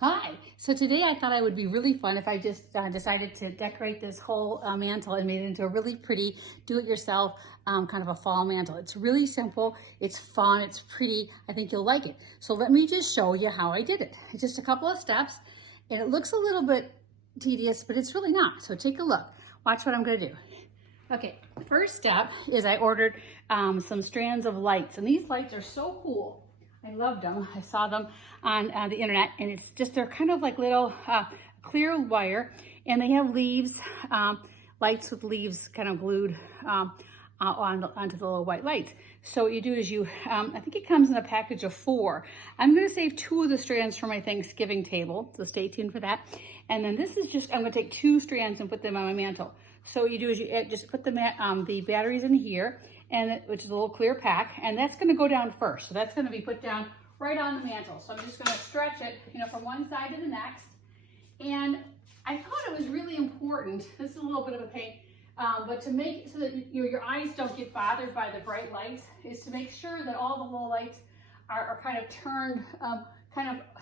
Hi. So today I thought it would be really fun if I just decided to decorate this whole mantle and made it into a really pretty do-it-yourself kind of a fall mantle. It's really simple, it's fun, it's pretty. I think you'll like it. So let me just show you how I did it. It's just a couple of steps and it looks a little bit tedious, but it's really not. So take a look. Watch what I'm going to do. Okay, first step is I ordered some strands of lights, and these lights are so cool. I loved them. I saw them on the internet, and it's just, they're kind of like little clear wire, and they have leaves, lights with leaves kind of glued onto the little white lights. So what you do is you, I think it comes in a package of 4. I'm going to save 2 of the strands for my Thanksgiving table, so stay tuned for that. And then this is just, I'm going to take 2 strands and put them on my mantle. So what you do is you just put the batteries in here, and which is a little clear pack, and that's going to go down first. So that's going to be put down right on the mantle. So I'm just going to stretch it, from one side to the next. And I thought it was really important. This is a little bit of a pain, but to make it so that your eyes don't get bothered by the bright lights, is to make sure that all the little lights are kind of turned,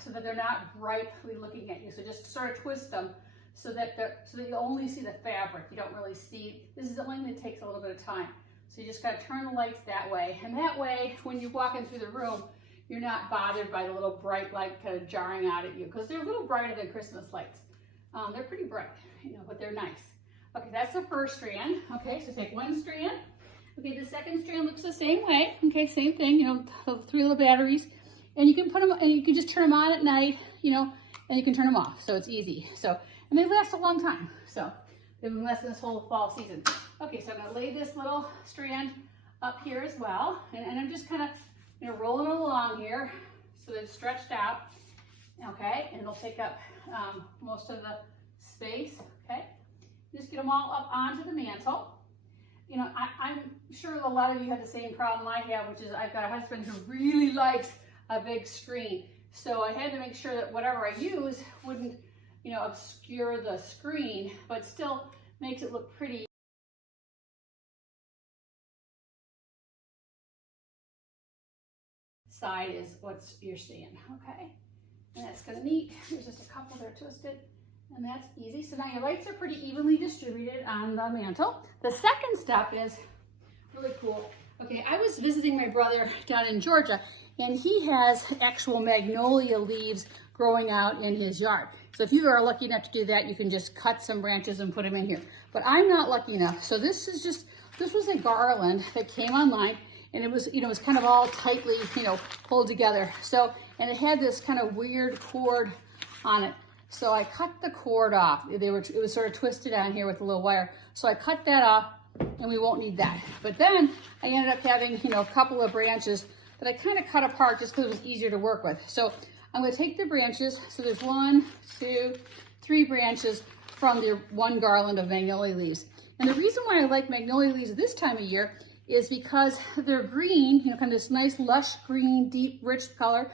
so that they're not brightly looking at you. So just sort of twist them so that you only see the fabric. You don't really see. This is the one that takes a little bit of time. So you just got to turn the lights that way. And that way, when you're walking through the room, you're not bothered by the little bright light kind of jarring out at you, because they're a little brighter than Christmas lights. They're pretty bright, but they're nice. Okay, that's the first strand. Okay, so take one strand. Okay, the second strand looks the same way. Okay, same thing, the 3 little batteries. And you can put them, and you can just turn them on at night, and you can turn them off. So it's easy. So, and they last a long time. So they've been lasting this whole fall season. Okay, so I'm going to lay this little strand up here as well, and I'm just kind of, rolling it along here so that it's stretched out, okay, and it'll take up most of the space, okay. Just get them all up onto the mantle. I'm sure a lot of you have the same problem I have, which is I've got a husband who really likes a big screen, so I had to make sure that whatever I use wouldn't, obscure the screen, but still makes it look pretty. Side is what you're seeing, okay? And that's gonna meet. There's just a couple that are twisted, and that's easy. So now your lights are pretty evenly distributed on the mantle. The second step is really cool. Okay, I was visiting my brother down in Georgia, and he has actual magnolia leaves growing out in his yard. So if you are lucky enough to do that, you can just cut some branches and put them in here. But I'm not lucky enough. So this was a garland that came online, and it was, it was kind of all tightly, pulled together. So, and it had this kind of weird cord on it. So I cut the cord off. It was sort of twisted down here with a little wire. So I cut that off, and we won't need that. But then I ended up having, a couple of branches that I kind of cut apart just because it was easier to work with. So I'm going to take the branches. So there's 1, 2, 3 branches from the one garland of magnolia leaves. And the reason why I like magnolia leaves this time of year is because they're green, kind of this nice lush green, deep, rich color.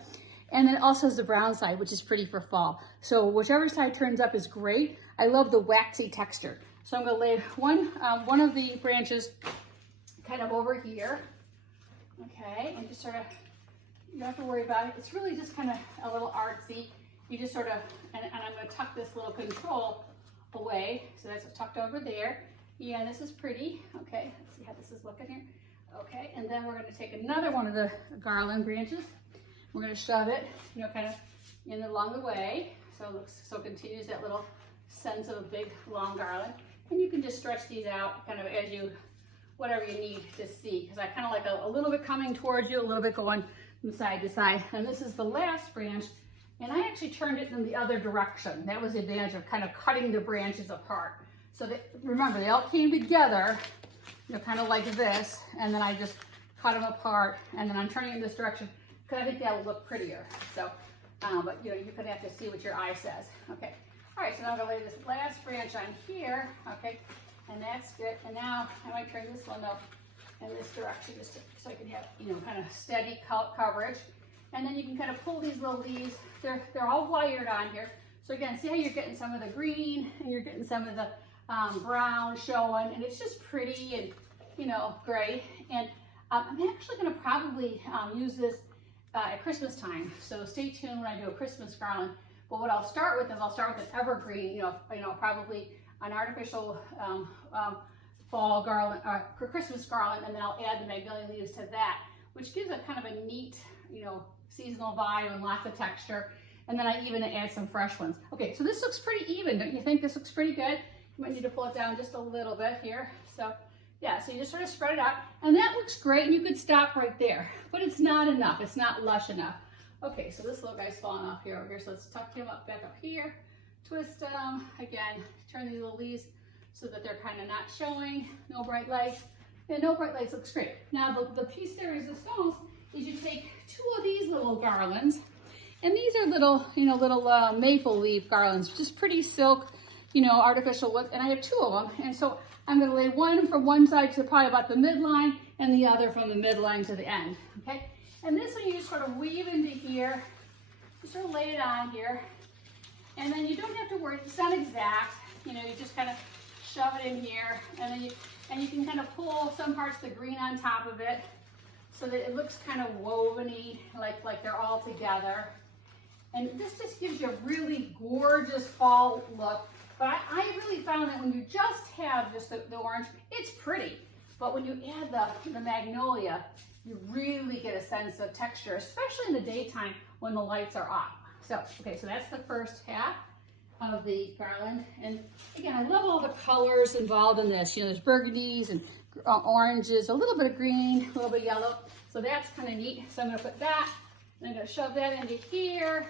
And then it also has the brown side, which is pretty for fall. So whichever side turns up is great. I love the waxy texture. So I'm going to lay one of the branches kind of over here. Okay, and just sort of, you don't have to worry about it. It's really just kind of a little artsy. You just sort of, and I'm going to tuck this little control away. So that's tucked over there. Yeah, this is pretty. Okay, let's see how this is looking here. Okay, and then we're going to take another one of the garland branches. We're going to shove it, kind of in along the way. So it continues that little sense of a big, long garland. And you can just stretch these out kind of as you, whatever you need to see. Because I kind of like a little bit coming towards you, a little bit going from side to side. And this is the last branch. And I actually turned it in the other direction. That was the advantage of kind of cutting the branches apart. So remember, they all came together, kind of like this, and then I just cut them apart, and then I'm turning in this direction, because I think that would look prettier. So, but you're gonna have to see what your eye says. Okay, all right, so now I'm gonna lay this last branch on here, okay, and that's good. And now I might turn this one up in this direction, just so I can have, kind of steady coverage. And then you can kind of pull these little leaves. They're all wired on here. So again, see how you're getting some of the green, and you're getting some of the brown showing, and it's just pretty and great. And I'm actually going to probably use this at Christmas time, so stay tuned when I do a Christmas garland But what I'll start with is I'll start with an evergreen, probably an artificial fall garland, Christmas garland, and then I'll add the magnolia leaves to that, which gives a kind of a neat, seasonal vibe and lots of texture. And then I even add some fresh ones. Okay, so this looks pretty even, don't you think? This looks pretty good. You might need to pull it down just a little bit here. So yeah, so you just sort of spread it out, and that looks great, and you could stop right there, but it's not enough. It's not lush enough. Okay, so this little guy's falling off here over here, so let's tuck him up back up here, twist him, again, turn these little leaves so that they're kind of not showing, no bright lights. Yeah, no bright lights looks great. Now the piece de resistance is you take 2 of these little garlands, and these are little, little maple leaf garlands, just pretty silk, artificial wood, and I have 2 of them, and so I'm going to lay one from one side to probably about the midline, and the other from the midline to the end, okay? And this one you just sort of weave into here, you sort of lay it on here, and then you don't have to worry, it's not exact, you just kind of shove it in here, and then you can kind of pull some parts of the green on top of it, so that it looks kind of woven-y, like they're all together. And this just gives you a really gorgeous fall look. But I really found that when you just have just the orange, it's pretty. But when you add the magnolia, you really get a sense of texture, especially in the daytime when the lights are off. So, okay, so that's the first half of the garland. And again, I love all the colors involved in this. There's burgundies and oranges, a little bit of green, a little bit of yellow. So that's kind of neat. So I'm gonna put that, and I'm gonna shove that into here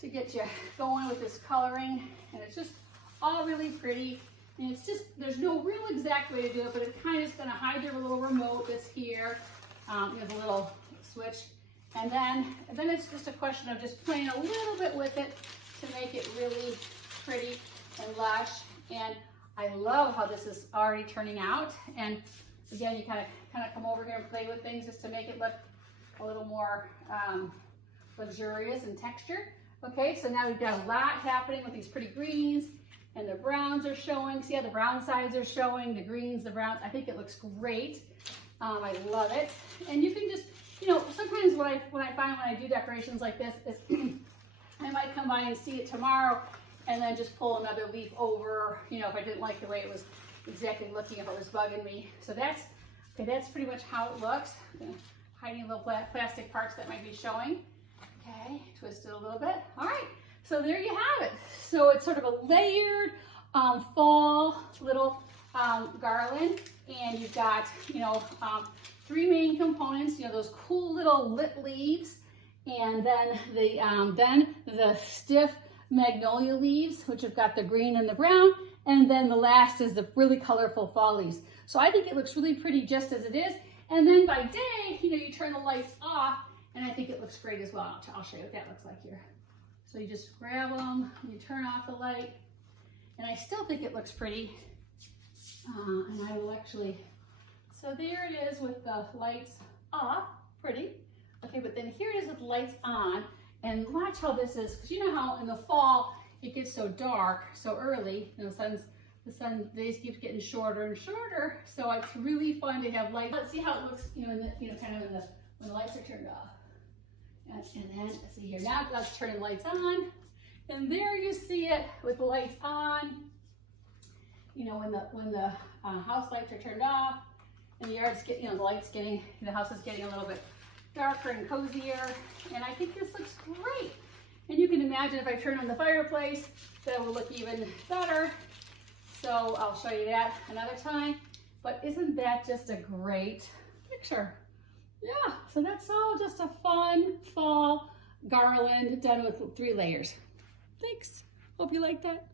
to get you going with this coloring. And it's just all really pretty. And it's just, there's no real exact way to do it, but it kind of is gonna hide your little remote that's here, the little switch. And then it's just a question of just playing a little bit with it to make it really pretty and lush. And I love how this is already turning out. And again, you kind of come over here and play with things just to make it look a little more luxurious in texture. Okay, so now we've got a lot happening with these pretty greens, and the browns are showing. See how the brown sides are showing, the greens, the browns. I think it looks great. I love it. And you can just, sometimes what I find when I do decorations like this is I might come by and see it tomorrow and then just pull another leaf over, if I didn't like the way it was exactly looking, if it was bugging me. So that's pretty much how it looks. I'm gonna hide any little plastic parts that might be showing. Okay, twist it a little bit. All right, so there you have it. So it's sort of a layered fall little garland, and you've got, 3 main components, those cool little lit leaves, and then the stiff magnolia leaves, which have got the green and the brown, and then the last is the really colorful fall leaves. So I think it looks really pretty just as it is. And then by day, you turn the lights off, and I think it looks great as well. I'll show you what that looks like here. So you just grab them, you turn off the light, and I still think it looks pretty. And I will actually, so there it is with the lights off, pretty. Okay, but then here it is with lights on, and watch how this is, because you know how in the fall it gets so dark so early, the sun days keeps getting shorter and shorter, so it's really fun to have lights. Let's see how it looks, when the lights are turned off. And then, let's see here, now let's turn the lights on, and there you see it with the lights on. When the house lights are turned off, and the yard's getting, the house is getting a little bit darker and cozier, and I think this looks great. And you can imagine if I turn on the fireplace, that will look even better. So I'll show you that another time. But isn't that just a great picture? Yeah, so that's all just a fun fall garland done with 3 layers. Thanks. Hope you like that.